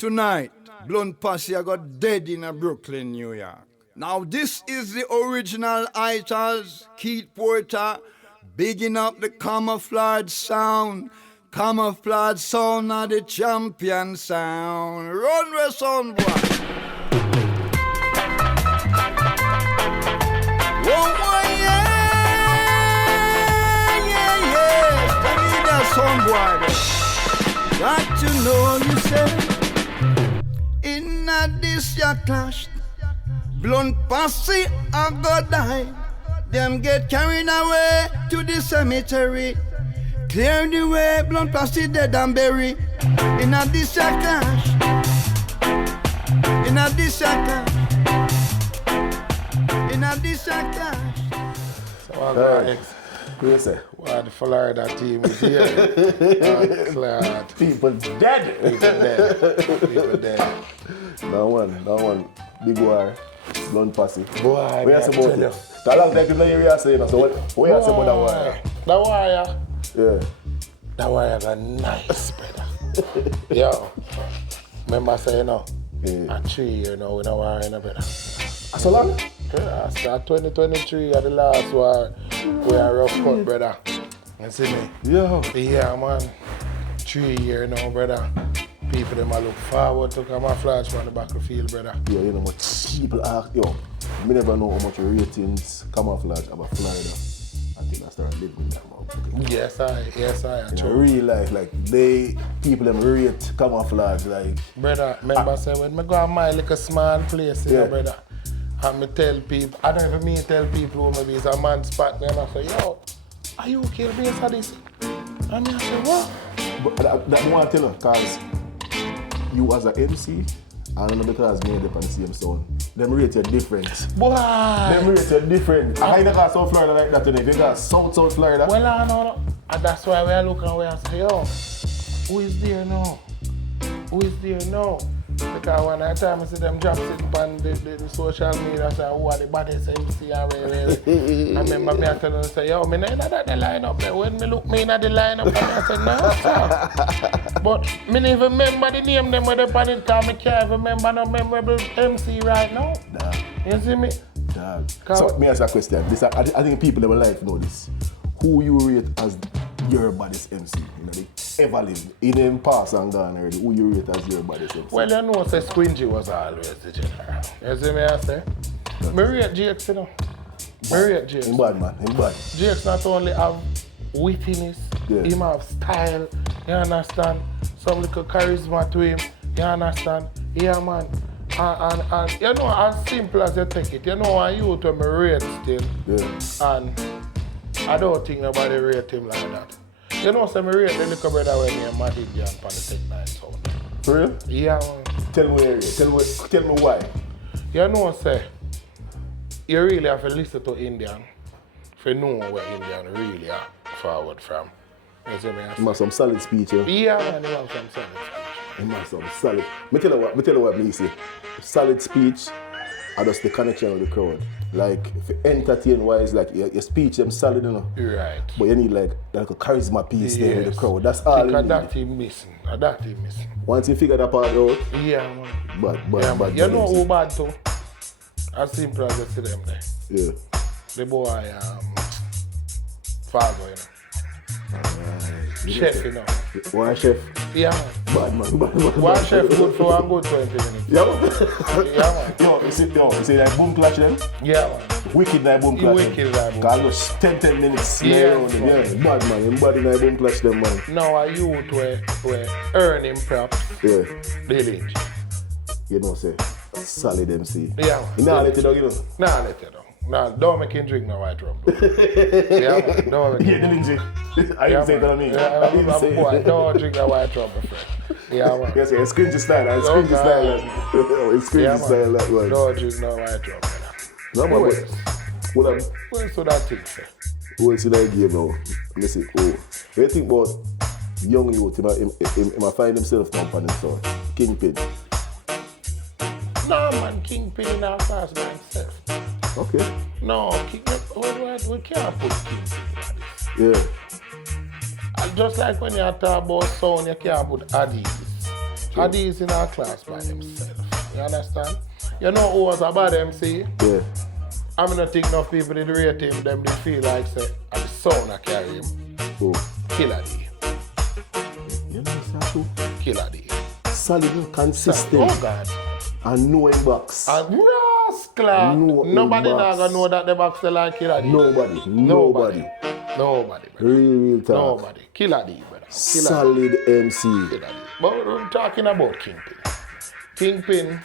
Tonight, Blunt Posse I got dead in Brooklyn, New York. Now this is the original Itals, Keith Porter, bigging up the Camouflage sound. Camouflage sound of the champion sound. Run with sound boy. Oh boy, yeah. I need that sound boy. Got to know you say. In a this ya clash, Blunt Posse I go die. Them get carried away to the cemetery. Clear the way, Blunt Posse dead and buried. In a this ya clash, in a this ya clash, in a this ya clash. So I got why the Florida team is here. People dead. People dead. No one. Big war. Blunt Posse. Boy, we are about it. So long time you know you are saying. So what you are saying about that wire? That wire. Yeah. That wire got nice, brother. Yo. Remember saying no? Yeah. A 3 year now we no wire in a brother. So long? Yeah, start 2023 at the last war. We are rough cut, brother. You see me? Yo. Yeah, man. 3 year now, brother. People them a look forward to Camouflage on the battlefield, brother. Yeah, you know much people ask, yo, me never know how much ratings Camouflage about Florida until I start living with them. Yes, I. In real life, like people them rate Camouflage, like. Brother, remember say when me go to my little small place, you know, brother, and me tell people, I don't even mean tell people who maybe it's a man spot me and I say, yo, are you okay based on this? And me I say, what? But that I want to tell you, cause you as an MC, and not because made up on the same sound. Them rate you different. Boy! Them rate you different. I don't got South Florida like that today. They got South Florida. Well, I know. And that's why we are looking and we are saying, yo, who is there now? Because when I time I see them jump sitting on the social media, I say, who are the baddest MC and I remember me telling them, say, yo, me not in that lineup there. When me look me in the lineup, and I say, no, sir. But me don't even remember the name them where they put it, because me can't remember no memorable MC right now. Dog. You see me? Dog. So, me ask a question. I think people in my life know this. Who you rate as your baddest MC? You know, they ever lived. In them past and gone already, who you rate as your baddest MC? Well, you know, say Squingy was always the general. You see me, I say? Me rate Jakes, you know. Me rate Jakes. Him bad, man. Him bad. Jakes not only have wittiness, him have style, you understand? Some little charisma to him, you understand? Yeah, man. And you know, as simple as you take it, you know, and you to me rate still. Yeah. And I don't think nobody rate him like that. You know, so me rate the little brother when he mad Indian on the Tech 9 sound. For real? Yeah, man. Tell me why. You know, say, you really have to listen to Indian to know where Indian really are forward from. You see me? He must some solid speech, yeah? Yeah, man, he have some solid speech. He must some solid. Me tell you what me say. Solid speech, and just the connection with the crowd. Like, if you entertain wise, like your speech, them solid, you know. Right. But you need like a charisma piece there with the crowd. That's all you need. That he missing. Once you figure that part out, yeah, man. Bad. You know who bad too? As simple as you see them there. Yeah. The boy, Fargo, you know. Alright. Chef, you know. One chef. Yeah, man. Bad man. One chef good for one good 20 minutes. Yeah, man. Yo, you see like Boom Clash then? Yeah, man. Wicked night Boom Clash. Wicked night Boom Clash. Just 10 minutes. Yeah, bad man. Him body night Boom Clash them, man. Now a youth were earning props. Yeah. Village. You know, say, solid MC. Yeah, man. You know, let it down, you know? Nah, let it down. Nah, don't make him drink no white rum. Yeah, man. Don't make him. Yeah, the Lindsay. I didn't say that on me. Boy, don't drink that white rum, my friend. Yeah, man. Yes, it's cringy style. It's cringy style. It's cringy style, that one. Don't drink no white rum, man. No, man, what else would that thing say? Who else should I give now? Let me see. Oh, what do you think about young youth? He might find himself company, so Kingpin. No, man, Kingpin in our class by himself. Okay. No, we can't put Kingpin like this. Yeah. And just like when you talk about sound, you can't put Addies. True. Are these in our class by themselves? You understand? You know who was a bad MC? Yeah. I'm not think enough people did rate him, them did feel like say, and the sound I carry him. Who? Killer D. Yeah, that's true. Killer D. Solid, consistent. Oh God. And knowing box. And rascal. Nobody now gonna know that the box they like Killer D. Nobody. Nobody. Real talk. Nobody. Killer D, brother. Solid MC. Killer D. But we're talking about Kingpin. Kingpin,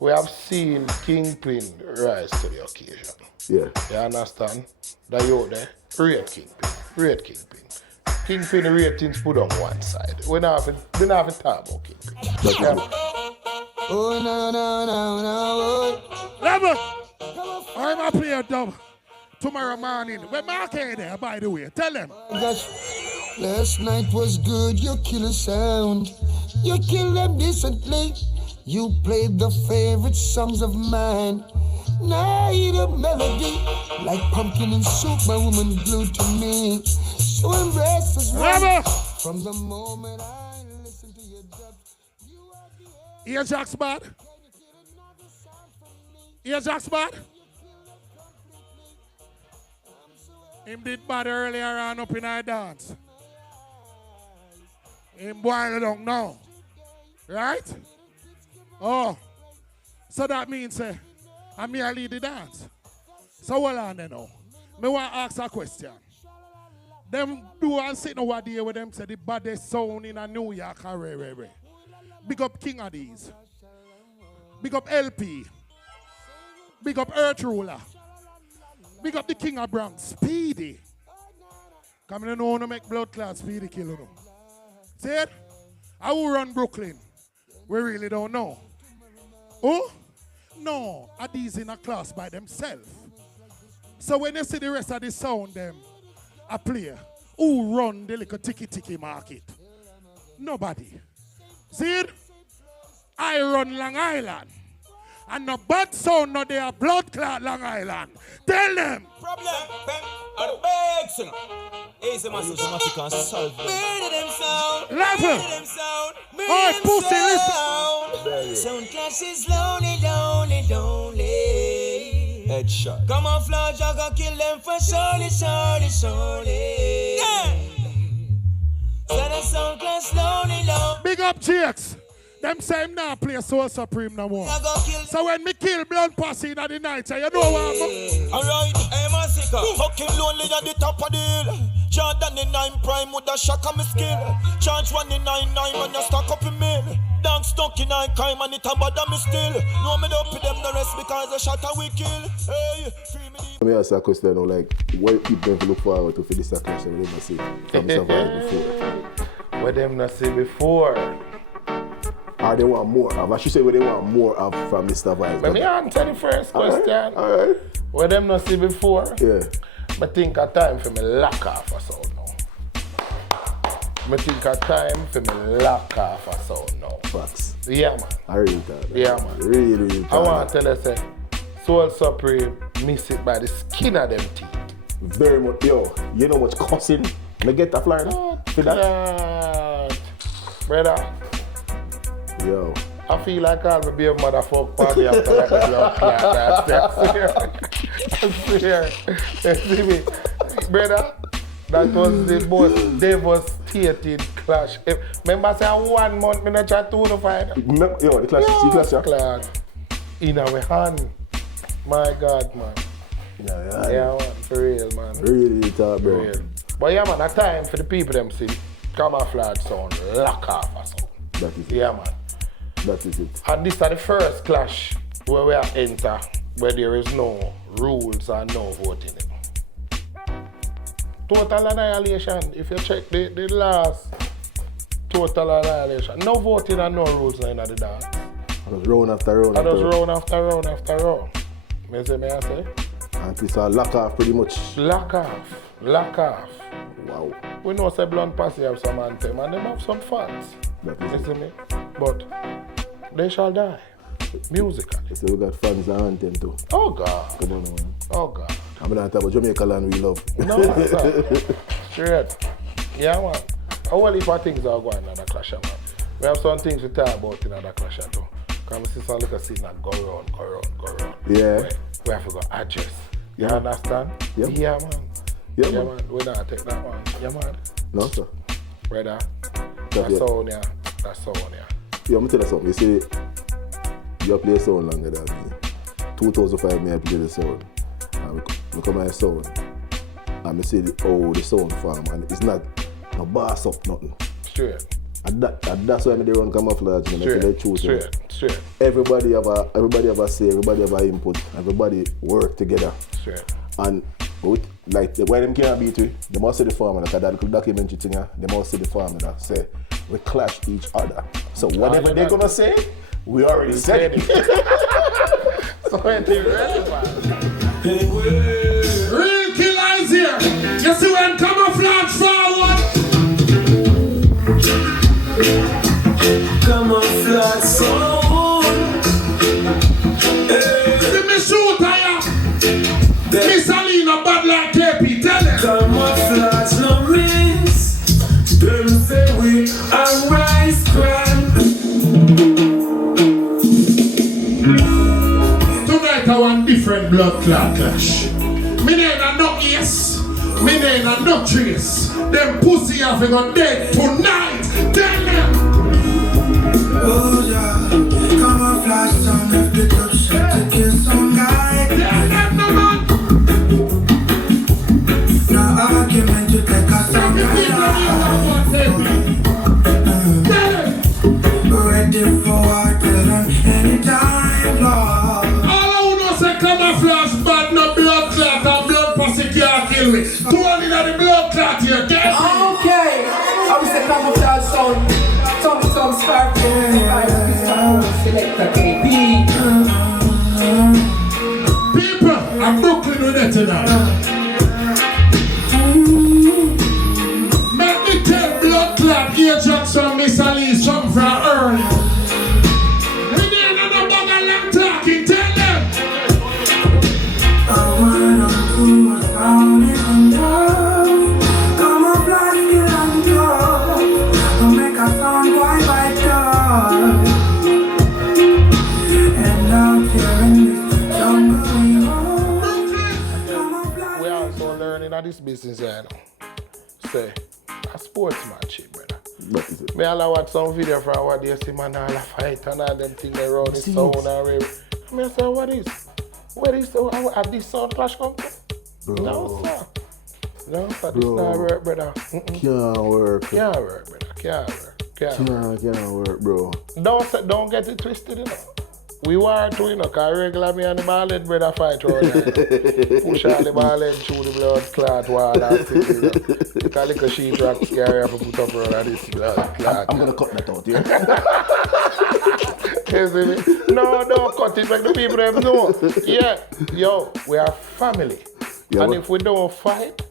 we have seen Kingpin rise to the occasion. Yeah. You understand? That you there, rate Kingpin. Kingpin ratings put on one side. We not have to talk about Kingpin. Oh, no. Level! I'm up here, dub. Tomorrow morning. We're marking there, by the way. Tell them. Gosh, last night was good, you kill a sound. You kill them decently. You played the favorite songs of mine. Now I hear the melody, like pumpkin and soup, my woman glued to me. So embrace as one. From the moment I listen to your dubs, you are the Here, Jack's bad. Here, Jack's bad. Him did bad earlier on up in our dance. Him boil don't know. Right? Oh. So that means I'm here lead the dance. So hold on then now. Me want to ask a question. Them do and sit over there with them say the baddest sound in a New York. Big up King of these. Big up LP. Big up Earth Ruler. Big up the King of Bronx, Speedy. Come in and know to make blood clot Speedy kill them. See it? I will run Brooklyn. We really don't know. Oh? No, are these in a class by themselves? So when you see the rest of the sound them, a player, who run the little tiki market? Nobody. See it? I run Long Island. And no bad sound, no they are blood clot Long Island. Tell them. Problem, are the bags. Easy massive can solve them. Made them sound. Level. Made them sound. Alright, pussy, listen. Soundclash is lonely. Headshot. Camouflage, I gotta kill them for surely. Yeah. So the Soundclash lonely. Big up Jakes. Them say him now play Soul Supreme no more. So when me kill Blunt Posse in the night, you know what I'm alright, hey Massacre. Fucking lonely at the top of the hill. Jordan in 9 prime with a shock of me skill. Charge 1 in 9 when you stack up in mill. Dog stuck in 9 crime and it a bother me still. No me don't put them the rest because the shot we kill. Hey, free me. Let me ask you a question now, like, what people going to look forward to for this occasion we never see from Survive before? What them not see before? Or they want more of? I should say what they want more of from Mr. Vibes. Let me answer the first question. All right. What them not see before? Yeah. I think a time for me lock off a sound now. I think a time for me lock off a sound now. Facts. Yeah, man. I really thought that. Yeah, man. Really I want to tell you, say, Soul Supreme miss it by the skin of them teeth. Very much. Yo, you know much cussing? Me get a Florida for that? Brother. Yo. I feel like I'll be a motherfucker party after like a blood clot. I swear. You see me? Brother, that was the most devastating clash. Remember saying 1 month, me not try 2 to 5? Yo, the clash, see clash, yeah? Clash. In our hand. My God, man. Yeah, man. For real, man. Really tough, bro. Real. But yeah, man, a time for the people them see Camouflage sound, lock off a sound. That is it. Yeah, man. That is it. And this is the first clash where we are enter, where there is no rules and no voting. Total annihilation. If you check the last total annihilation. No voting and no rules in the dance. And it's round after round. And it's round after round after round. Me say? And it's a lock off pretty much. Lock off. Wow. We know say Blunt Posse have some anthem and they have some fans. That is You see me? But they shall die. Musically. So we got fans and anthem too. Oh God. Come on, man. Oh God. I'm not talking about Jamaica land we love. No, sir. Straight. Yeah, man. How well if things are going on the clash, man? We have some things to talk about in that clash too. Because I see some little scene that go around. Yeah. We have to go address. You understand? Yeah. Yeah, man. Yeah, Yeah, man. man. We not take that one. Yeah, man. No, sir. Brother, Yeah. that's all, yeah. That's all, yeah. Yeah, I'm gonna tell you something. You see, you play sound longer than me. 2005, me I play the sound. And I come my sound. And I see how the sound form. And it's not no bass up, nothing. Straight. And that's why I run Camouflage. Straight. Everybody have a say, everybody have a input, everybody work together. Straight. And like why them can't beat we, they must see the formula, because that documentary thing, they must see the formula. Say we clash each other. So whatever they're gonna say, we already said it. So when they relevant. Real killers here. You see when Camouflage forward. Camouflage sound. See me shoot here. Miss Alina bad like KP, tell them. Camouflage no rings. Them say we are rice grand. Tonight I want different blood clot clash. Me name a no yes. Me name a no trace. Them pussy have to go dead tonight. Tell them. Oh yeah, Camouflage sound of the top shot to kill some guy. Tell them no man. No argument to take a song Tell them. ready for war till on anytime, Lord. All I wanna say Camouflage bad, no blood clot and blood pussy can't kill me. Two on in the blood clot here, get me. Okay, I will say Camouflage sound. Some spark, selector KP. People, I'm Brooklyn with it tonight. Make me tell blood clot, here Jackson, Miss Ali, something from Earl. We need another bag of long talking, tell them. I wanna cool down and down. Camouflage kill and go. Don't make a sound boy by dog. And out here in this jungle we roam. Camouflage. We also learning of this business, you know. Say, a sportsmanship, brother. That is it. Me all watch some video from what they see man all a fight and all them things around the sound and rave. Me say, what is? Where is have this Soundclash come from? No, sir. No, sir, this not work, brother. Can't work. Can't work, brother. Can't Can't work, bro. Don't get it twisted, you know. We want to, you know, because regular me and the ball head brother fight around here. Push all the ball head through the blood clot wall and sit, you know. Because little sheet rock scary have to put up around this blood clot. I'm gonna cut that out, yeah? You see me? No, don't cut it, make the people them know. Yeah, yo, we are family. Yeah, and what? if we don't fight,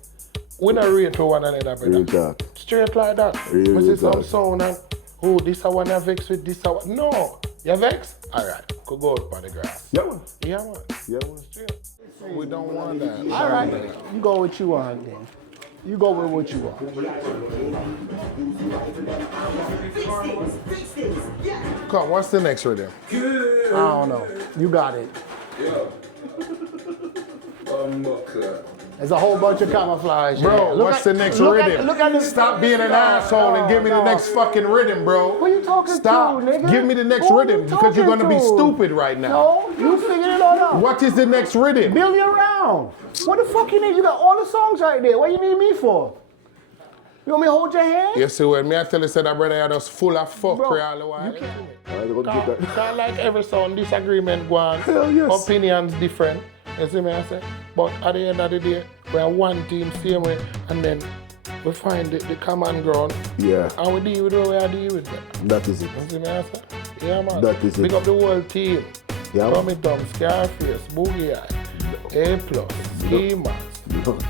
we not rate for one another, brother. Real talk. Straight like that. Real We see some talk. sound and, oh, this I want to vex with this I want. No, you vex? All right, could go out on the grass. Yeah, man. Yeah, man. Yeah, man. Straight. We don't want that. All right, you go what you want then. You go with what you want. Come, what's the next rhythm? I don't know. You got it. There's a whole bunch of Camouflage. Bro, here. Look what's at- the next look rhythm? At, look at this. Stop being an asshole and give me the next fucking rhythm, bro. Who you talking Stop. to, nigga? Give me the next Who rhythm you because you're talking gonna be to? stupid right now. No, you figured it all out. What is the next rhythm? Billy around. What the fuck you need? You got all the songs right there. What you need me for? You want me to hold your hand? You see when me I tell you say that brother you're just full of fuckery all the while. you can't. I'm gonna do that. Can't like every sound, disagreement go on. Hell yes. Opinions different. You see me I say? But at the end of the day, we are one team, same way, and then we find the common ground Yeah, and we deal with what we are dealing with. that is it. You see me I say? Yeah man. That is it. Pick up the whole team. Yeah, Tommy Tom, Scarface, Boogie Eye, A+, Schema,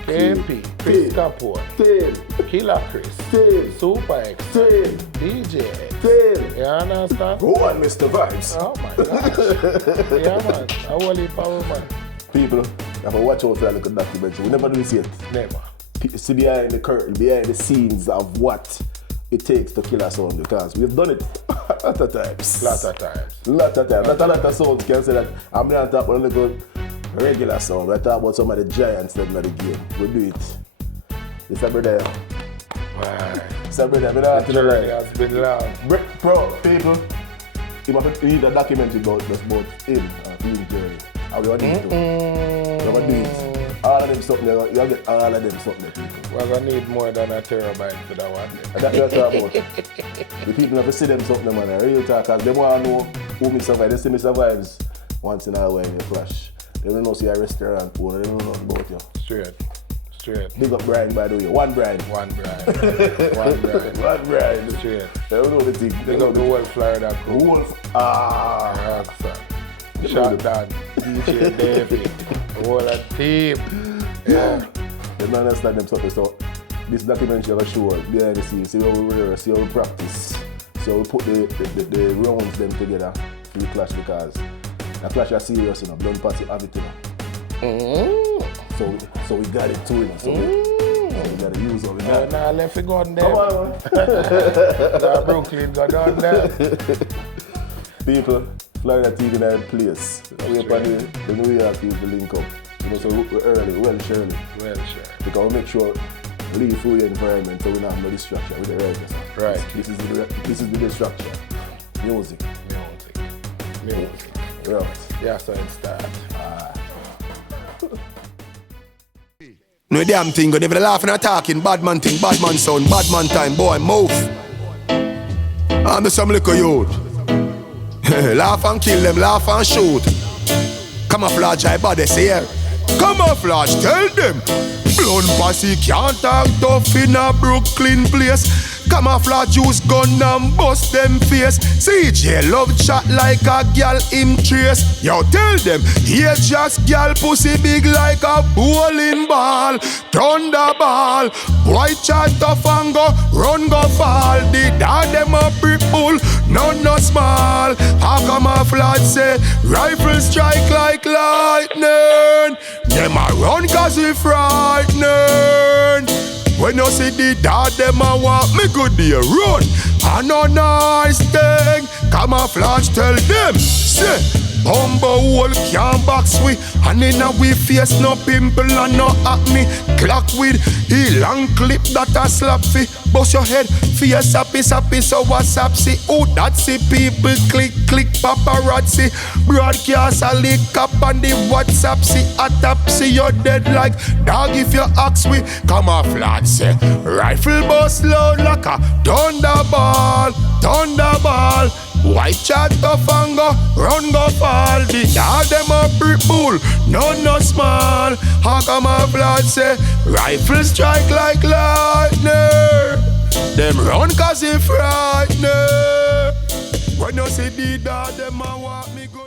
KP, Chris Capone, Tail, Killer Chris, tail, Super X, tail, DJ X. tail. You understand? Go on, Mr. Vibes. Oh my gosh. Yeah man, I want it power man. People, you have to watch out for that little documentary. We never do this yet. Never. See behind the curtain, behind the scenes of what it takes to kill a sound because we've done it a lot of times. Lot of times. Not a lot of sounds can say that I'm not talking about a regular sound. We're talking about some of the giants that in the game. We do it. It's a brother. Why? It's a brother. We don't have to do It that. has been long. Bro, people, he need a documentary about him and Team Jerry. And we want to do it. We want to do it. All of them something, you get all of them something, people. We're going to need more than a terabyte for that one. And that's what I'm talking about. The people have to see them something, man. A real talk, because they want to know who me survive. They see me survives once in a while in the flash. They don't know see a restaurant owner, they don't know nothing about you. Straight. Big up Brian, by the way. One Brian. One Brian. Straight. They don't know the thing. Big up the whole Florida crew. Rockstar. Shotgun. DJ David. The whole team. Yeah. They don't understand them something. So this documentary will show behind the scenes. See how we rehearse, see how we practice. See how we put the rounds them together for the clash because the clash are serious, you know. Blood party have it, you know. So we got it too, you know. So we got to use all we got. Nah, left it go on there. Come on, Nah, Brooklyn go down there. people, Florida TV in that place. We up on the New York people link up. You know, so we're early, well surely. Because we make sure we leave through the environment so we don't have no distraction with the radio. Right. This is the distraction. Music. Right. Yeah, so it starts. No damn thing, go never laughing and talking. Bad man thing, bad man sound, bad man time, boy, move. I'm the some little youth. Laugh and kill them, laugh and shoot. Camouflage, I body here. Camouflage, tell them. Blown posse can't talk tough in a Brooklyn place. Camouflage use gun and bust them face. CJ love chat like a gal him trace. Yo tell them, here just gal pussy big like a bowling ball. Thunderball, white chat tough and go run go fall. The dad them a brick bull, none no small. How camouflage say, rifle strike like lightning. Them a run cause we frightening. When you see the dad, them a want me good day run. I no nice thing. Camouflage tell them, say, bumbo hole can't box we. And in a we face no pimple and no acne. Clock with a long clip that a slap fi. Bust your head, face happy, so what's up see? Who that see people click paparazzi. Broadcast a lick up on the WhatsApp see. A tap see you're dead like dog if you ask we. Camouflage say, rifle bust loud like a thunderball. White chat tough and go run go fall. The dog them a brick bull, no small. How camouflage say, rifle strike like lightning. Them run cause they frightening. When you see the dog them a want me go.